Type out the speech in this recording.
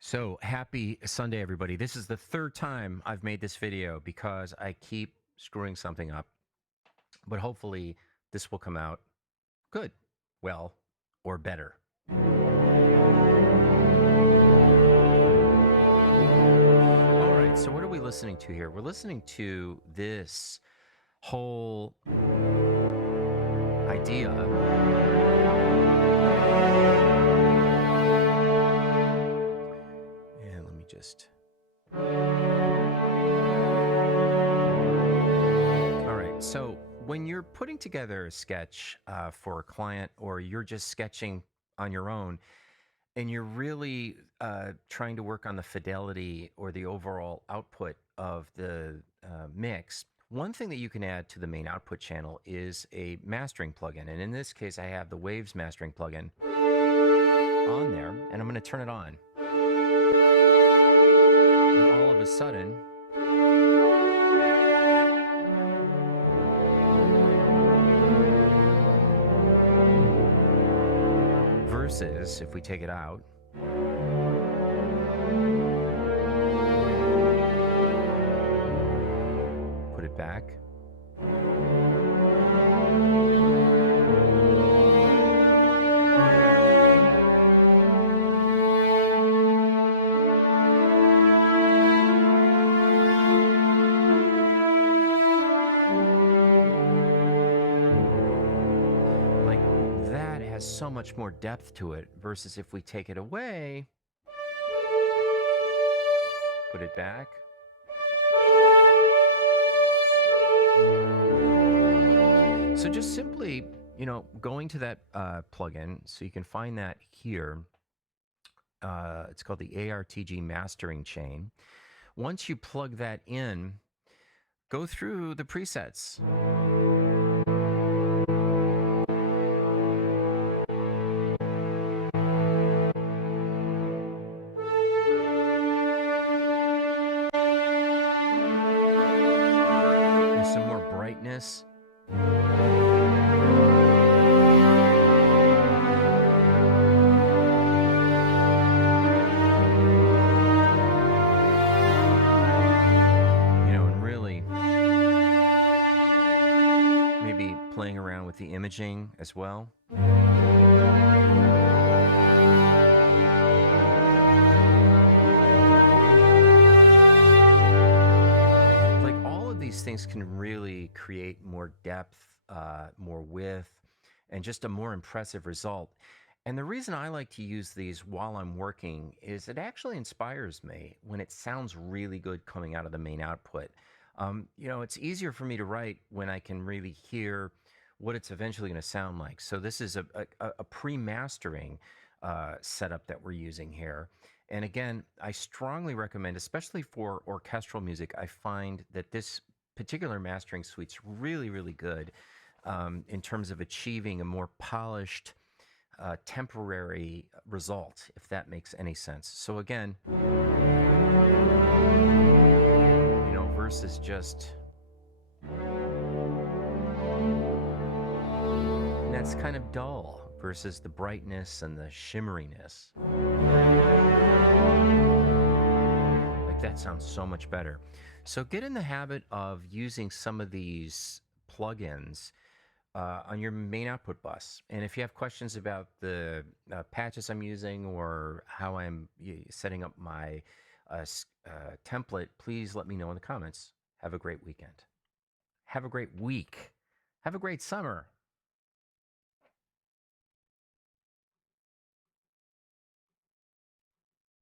So happy Sunday, everybody. This is the third time I've made this video because I keep screwing something up, but hopefully this will come out good, well, or better. All right, so what are we listening to here? We're listening to this whole idea. And let me just... So when you're putting together a sketch for a client, or you're just sketching on your own, and you're really trying to work on the fidelity or the overall output of the mix, one thing that you can add to the main output channel is a mastering plugin. And in this case, I have the Waves mastering plugin on there, and I'm going to turn it on. And all of a sudden, versus if we take it out, put it back, so much more depth to it, versus if we take it away, put it back, so just simply, going to that plugin, so you can find that here. It's called the ARTG mastering chain. Once you plug that in, go through the presets. Some more brightness. And really maybe playing around with the imaging as well. These things can really create more depth, more width, and just a more impressive result. And the reason I like to use these while I'm working is it actually inspires me when it sounds really good coming out of the main output. It's easier for me to write when I can really hear what it's eventually going to sound like. So this is a pre-mastering setup that we're using here. And again, I strongly recommend, especially for orchestral music, I find that this particular mastering suite's really, really good in terms of achieving a more polished, temporary result, if that makes any sense. So again, versus just... And that's kind of dull versus the brightness and the shimmeriness. Like, that sounds so much better. So get in the habit of using some of these plugins on your main output bus. And if you have questions about the patches I'm using or how I'm setting up my template, please let me know in the comments. Have a great weekend. Have a great week. Have a great summer.